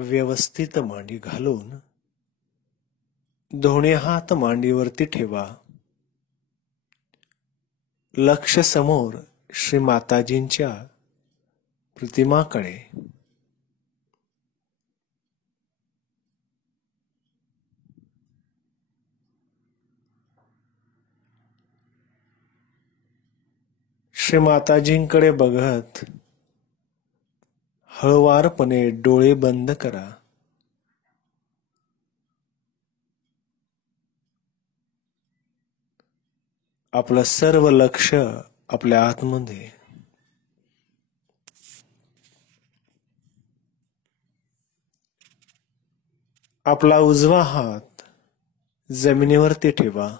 व्यवस्थित मांडी घालून दोन्ही हात मांडीवरती ठेवा. लक्ष समोर श्री माताजींच्या प्रतिमाकडे. श्री माताजींकडे बघत हळुवारपणे डोळे बंद करा. आपलं सर्व लक्ष आपल्या आतमध्ये. आपला उजवा हात जमिनीवरती ठेवा.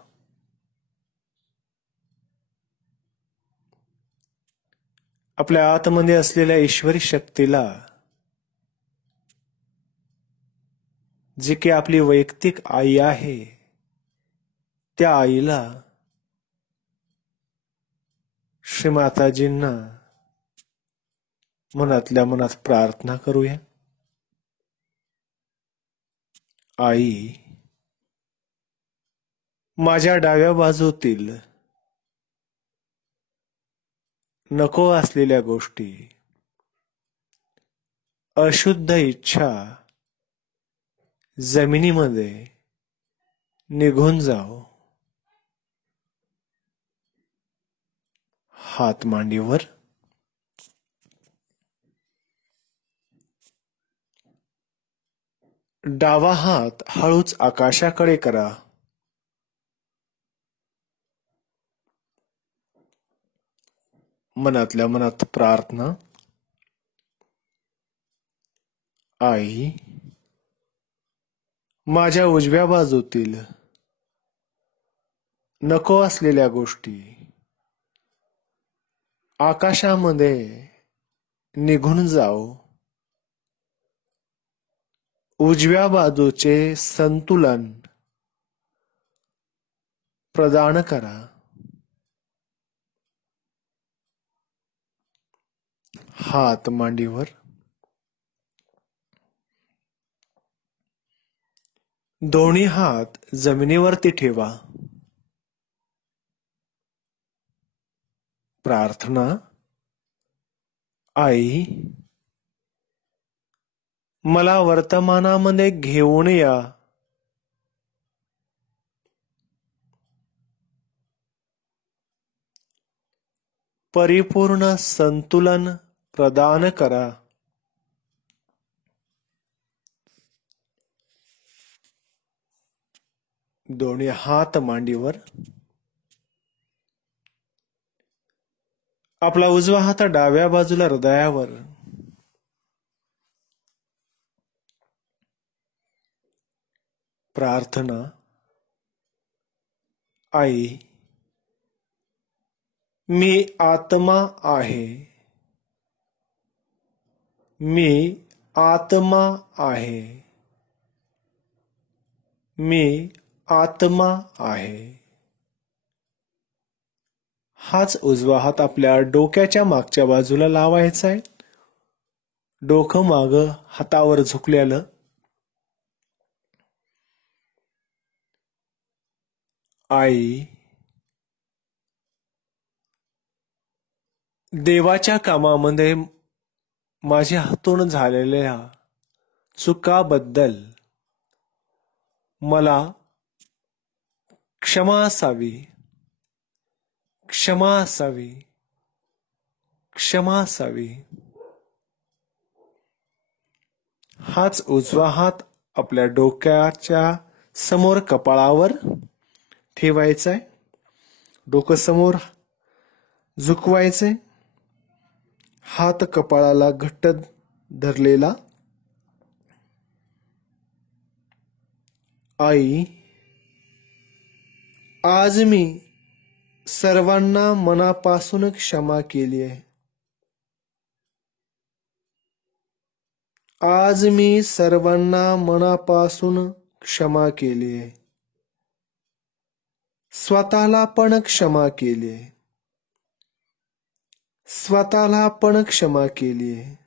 आपल्या आतमध्ये असलेल्या ईश्वरी शक्तीला, जी की आपली वैयक्तिक आई आहे, त्या आईला श्री माताजींना मनातल्या मनात प्रार्थना करूया. आई, माझ्या डाव्या बाजूतील नको असलेल्या गोष्टी, अशुद्ध इच्छा जमिनीमध्ये निघून जाओ. हात मांडीवर. डावा हात हळूच आकाशाकडे करा. मनातल्या मनात प्रार्थना. आई, माझ्या उजव्या बाजूतील नको असलेल्या गोष्टी आकाशामध्ये निघून जाओ. उजव्या बाजूचे संतुलन प्रदान करा. हात मांडीवर. दोन्ही हात जमिनीवरती ठेवा. प्रार्थना. आई, मला वर्तमानामध्ये घेऊन या. परिपूर्ण संतुलन प्रदान करा. दोन्ही हात मांडीवर. आपला उजवा हात डाव्या बाजूला हृदयावर. प्रार्थना. आई, मी आत्मा आहे. मी आत्मा आहे. मी आत्मा आहे. हाच उजवा हात आपल्या डोक्याच्या मागच्या बाजूला लावायचा आहे. डोकं माग हातावर झुकलेलं. आई, देवाच्या कामामध्ये माझ्या हातून झालेल्या चुकाबद्दल मला क्षमा असावी. क्षमा असावी. क्षमा असावी. हाच उजवा हात आपल्या डोक्याच्या समोर कपाळावर ठेवायचा आहे. डोकं समोर झुकवायचे. हात कपाळाला घट्ट धरलेला. आई, आज मी सर्वांना मनापासून क्षमा केली आहे. आज मी सर्वांना मनापासून क्षमा केली आहे. स्वतःला पण क्षमा केली आहे. स्वतःला पण क्षमा केली आहे.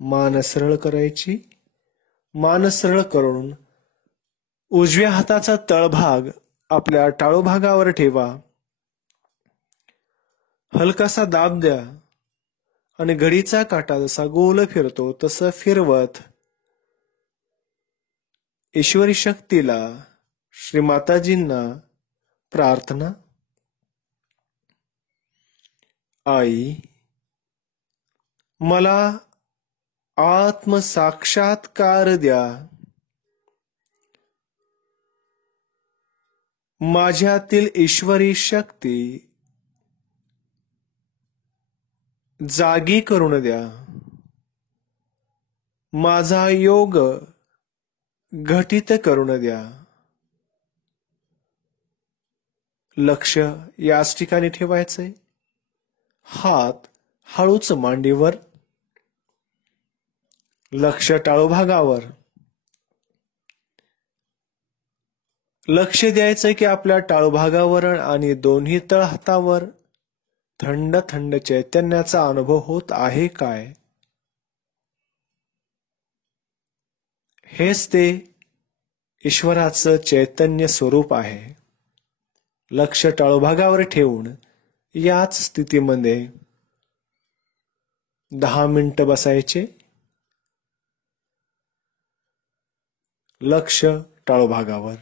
मान सरळ करायची. मान सरळ करून उजव्या हाताचा तळभाग आपल्या टाळूभागावर ठेवा. हलकासा दाब द्या आणि घडीचा काटा जसा गोल फिरतो तसं फिरवत ईश्वरी शक्तीला, श्री माताजींना प्रार्थना. आई, मला आत्मसाक्षात्कार द्या. माझ्यातील ईश्वरी शक्ती जागी करून द्या. माझा योग घटित करून द्या. लक्ष याच ठिकाणी ठेवायचंय. हात हळूच मांडीवर, लक्ष टाळूभागावर. लक्ष द्यायचंय की आपल्या टाळूभागावर आणि दोन्ही तळहातावर थंड थंड चैतन्याचा अनुभव होत आहे काय. हेच ते ईश्वराचं चैतन्य स्वरूप आहे. लक्ष टाळूभागावर ठेवून याच स्थितीमध्ये 10 मिनिटं बसायचे. लक्ष टाळूभागावर.